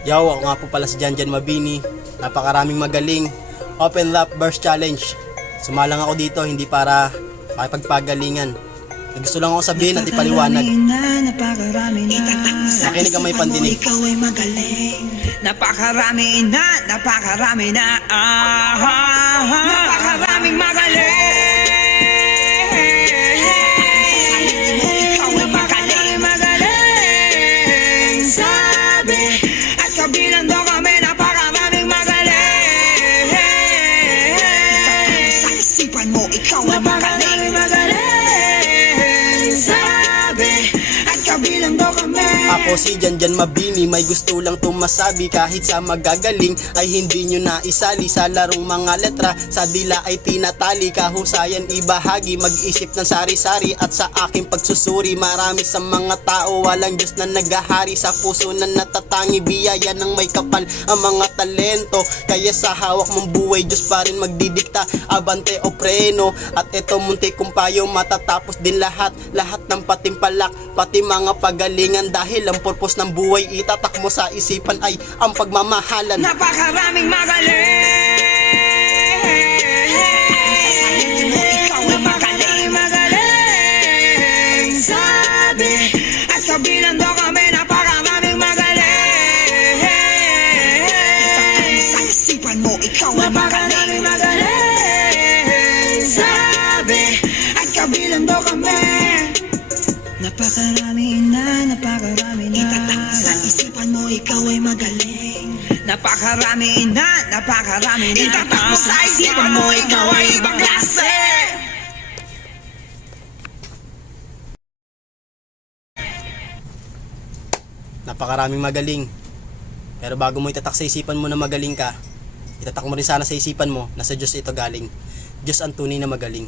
Yo, ako nga po pala si Janjan Mabini. Napakaraming magaling. Open Rap Verse Challenge. Sumalang ako dito hindi para makipagpagalingan. Gusto lang ako sabihin at ipaliwanag. Makinig ang may pandinig. Ikaw ay magaling. Napakarami na, napakarami na. Napakaraming magaling. Ikaw ay magaling, magaling. Sabi, at kabilang doon kami, napakaraming magaling. Sa isipan mo, ikaw ay magaling, magaling. Sabi, at kabilang doon kami. Ako si Janjan Mabini, may gusto lang tumasabi. Kahit sa magagaling ay hindi nyo na isali. Sa larong mga letra, sa dila ay tinatali. Kahusayan ibahagi, mag-isip ng sari-sari. At sa aking pagsusuri, marami sa mga tao walang Diyos na naghahari. Sa puso na natatangi, biyaya ng may kapal ang mga talento. Kaya sa hawak mong buhay, Diyos pa rin magdidikta. Abante o preno, at ito munti kong payo, matatapos din lahat. Lahat ng patimpalak, pati mga pagalingan. Dahil ang purpose ng buhay itatak mo sa isipan ay ang pagmamahalan. Napakaraming magaling. Ikaw ay magaling, magaling. Sabi, at kabilang doon kami, napakaraming magaling. Sa isipan mo, ikaw ay magaling, magaling. Sabi, at kabilang doon kami. Napakarami na, napakarami na. Itatak sa isipan mo, ikaw ay magaling. Napakarami na, napakarami na. Itatak mo sa isipan mo, ikaw ay ibang klase. Napakaraming magaling. Pero bago mo itatak sa isipan mo na magaling ka, itatak mo rin sana sa isipan mo na sa Diyos ito galing. Diyos ang tunay na magaling.